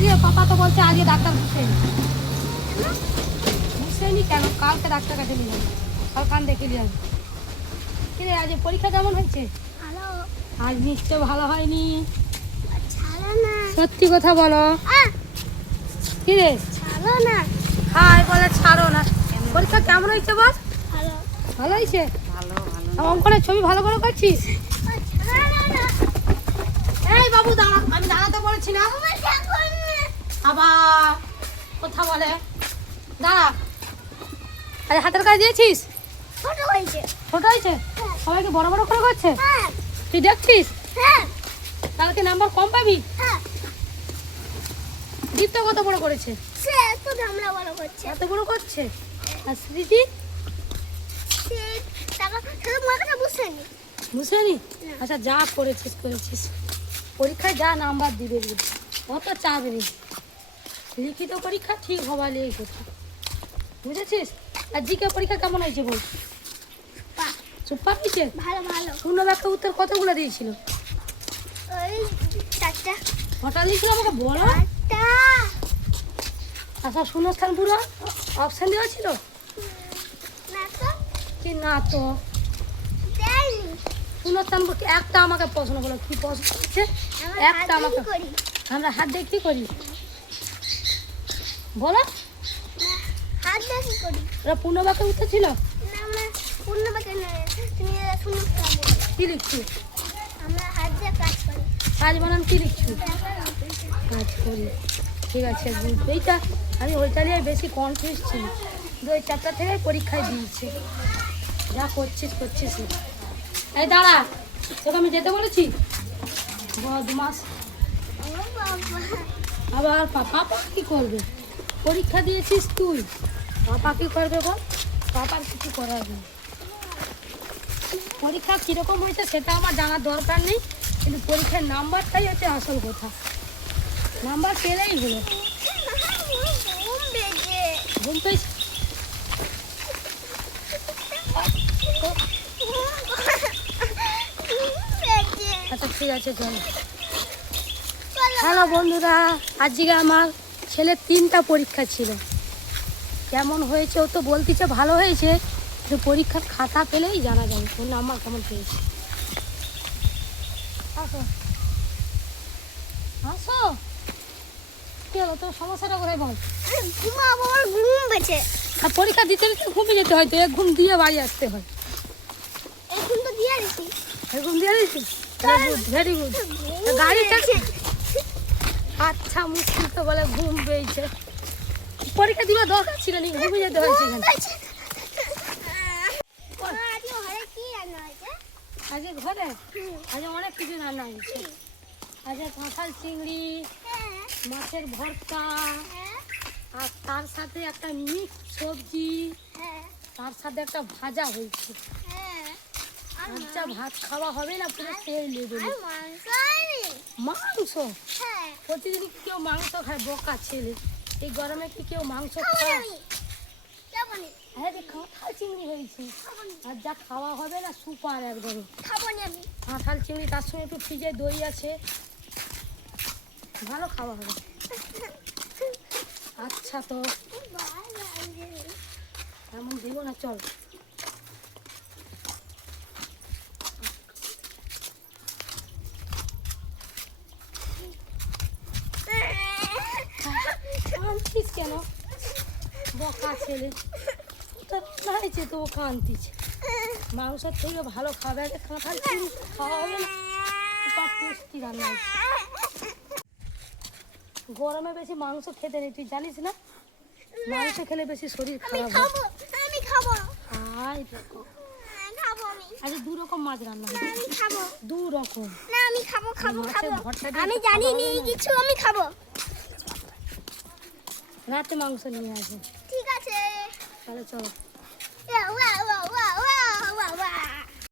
আজকে পাপা তো বলছে আজকে ডাক্তার বুঝছেনি কেন কালকে ডাক্তার কাছে নিয়ে যাবে, কাল কান দেখে নিয়ে যাবে। কিরে আজ পরীক্ষা কেমন হয়েছে? ভালো। আজ নিশ্চয় ভালো হয়নি, ছাড়ো না। সত্যি কথা বলো। কিরে ছাড়ো না। হাই বলে ছাড়ো না। পরীক্ষা কেমন হয়েছে বল? ভালো। ভালো হয়েছে? অঙ্কনের ছবি ভালো করে করছিস? ছাড়ো না। এই বাবু দাঁড়া, আমি দাঁড়াতে বলেছি না। আবার কথা বলে, দাঁড়া। আরে হাতের কাজ দিয়েছিস? ছোট হয়েছে। ছোট হয়েছে? হ্যাঁ। সবাইকে বড় বড় করে করছে? হ্যাঁ। তুই দেখছিস? হ্যাঁ। কালকে নাম্বার কম পাবি। হ্যাঁ। দীপ্ত কত বড় করেছে? সে এত ঝামেলা বড় করছে। এত বড় করছে। আর স্মৃতি সে টাকা শুধু তোমার কথা বুঝছেনি। বুঝেনি? না। আচ্ছা যা করেছিস করেছিস, পরীক্ষায় যা নাম্বার দিবে অত চাপ নেই, লিখিত পরীক্ষা ঠিক হবার লেগে কথা, বুঝেছিস? আর জিকে পরীক্ষা কেমন হয়েছে বল? সুপার হয়েছে? ভালো ভালো। পূর্ণ বাক্য উত্তর কতগুলো দিয়েছিল? ওই চারটা। কটা দিয়েছিল আমাকে বলো। চারটা। আচ্ছা শূন্যস্থান পুরো অপশান দেওয়া ছিল না তো। কি? না তো। দেয়নি। শূন্যস্থান একটা আমাকে প্রশ্ন বলো, কি প্রশ্ন হচ্ছে? আমরা একটা হাত আমাকে দিয়ে করি। আমরা হাত দিয়ে কি করি বলো? না, হাত দিয়ে কি করি? ওরা পূর্ণ বাক্য উত্তর ছিল। না আমরা পূর্ণ বাক্যে নয়, তুমি শুনো খাবো। কি লিখছি? আমরা হাত দিয়ে কাজ করি। কাজ বানান কি লিখছি? কাজ করি। ঠিক আছে গুড। এইটা আমি ওইটা নিয়ে বেশি কনফিউজ ছিল, ওই চ্যাপ্টার থেকে পরীক্ষায় দিয়েছে। যা করছিস করছিস। এই দাঁড়া, তোকে আমি যেতে বলেছি? বদমাস। ও বাবা। আবার পাপা কি করবে? পরীক্ষা দিয়েছিস তুই, পাপা কি করবে বল? পাপার কিছু করার নেই। পরীক্ষা কীরকম হয়েছে সেটা আমার জানার দরকার নেই, কিন্তু পরীক্ষার নাম্বারটাই হচ্ছে আসল কথা। নাম্বার পেলেই হলো। ঘুম পেয়েছে। ঘুম পেয়েছে? আচ্ছা ঠিক আছে চল। হ্যালো বন্ধুরা, আজকে আমার ছেলের 3টা পরীক্ষা ছিল। কেমন হয়েছে ও তো বলতেছে ভালো হয়েছে, কিন্তু পরীক্ষার খাতা পেলেই জানা যাবে ওর নাম্বার কেমন পেয়েছে। আসো আসো। কি হলো তোর সমস্যাটা কোথায় বল? ঘুমাবো, আমার ঘুম পেয়েছে। আর পরীক্ষা দিতে দিতে ঘুমিয়ে যেতে হয় তো, এক ঘুম দিয়ে বাড়ি আসতে হয়। এই ঘুম তো দিয়ে দিছি। এক ঘুম দিয়ে দিচ্ছিস? Very good. গাড়ি চালাচ্ছি। আচ্ছা মুশকিল তো বলে ঘুম পেয়েছে। পরীক্ষা দিবার দরকার ছিল না, ঘুমিয়ে যেতে হয়েছে এখানে। আজকে ঘরে কি রান্না হয়েছে? আজকে ঘরে আজকে অনেক কিছু রান্না হয়েছে। আজকে কাঁঠাল চিংড়ি, হ্যাঁ। মাছের ভর্তা, হ্যাঁ। আর তার সাথে একটা মিক্স সবজি, হ্যাঁ। তার সাথে একটা ভাজা হয়েছে। হ্যাঁ। আচ্ছা ভাত খাওয়া হবে না পুরো সেই লেভেলে। আর মাংস হয়নি? মাংস? হ্যাঁ। প্রতিদিন কি কেউ মাংস খায়? বোকা ছেলে, এই গরমে কি কেউ মাংস খাবো না খায়? আমি। যাবো না। হ্যাঁ যে কাঁঠাল চিংড়ি হয়েছে, খাবো না। আর যা খাওয়া হবে না সুপার একদম। খাবো না আমি। কাঁঠাল চিংড়ি তার সঙ্গে একটু ফ্রিজে দই আছে, ভালো খাওয়া হবে। আচ্ছা তো এমন দেব না, চল। কাঁদছিস কেন বোকা ছেলে? তোর হয়েছে তো ও কাঁদতিছে। মাংসের থেকে ভালো খাবে, আগে কাঁঠাল চিংড়ি খাওয়া হবে না, সুপার টেস্টি রান্না হয়েছে। গরমে বেশি মাংস খেতে নেই, তুই জানিস না? মাংস খেলে বেশি শরীর আমি খারাপ হয়। খাবো। আমি খাবো। আয় দেখো, খাবো আমি। আজ 2 রকম মাছ রান্না না, হয়েছে। আমি খাবো। 2 রকম। না আমি খাবো খাবো মাছের খাবো। ভর্তা দিয়ে আমি তো জানি খাওয়া নি হবে না। কিছু, আমি খাবো। রাতে মাংস নিয়ে আসে, ঠিক আছে। তাহলে চলো।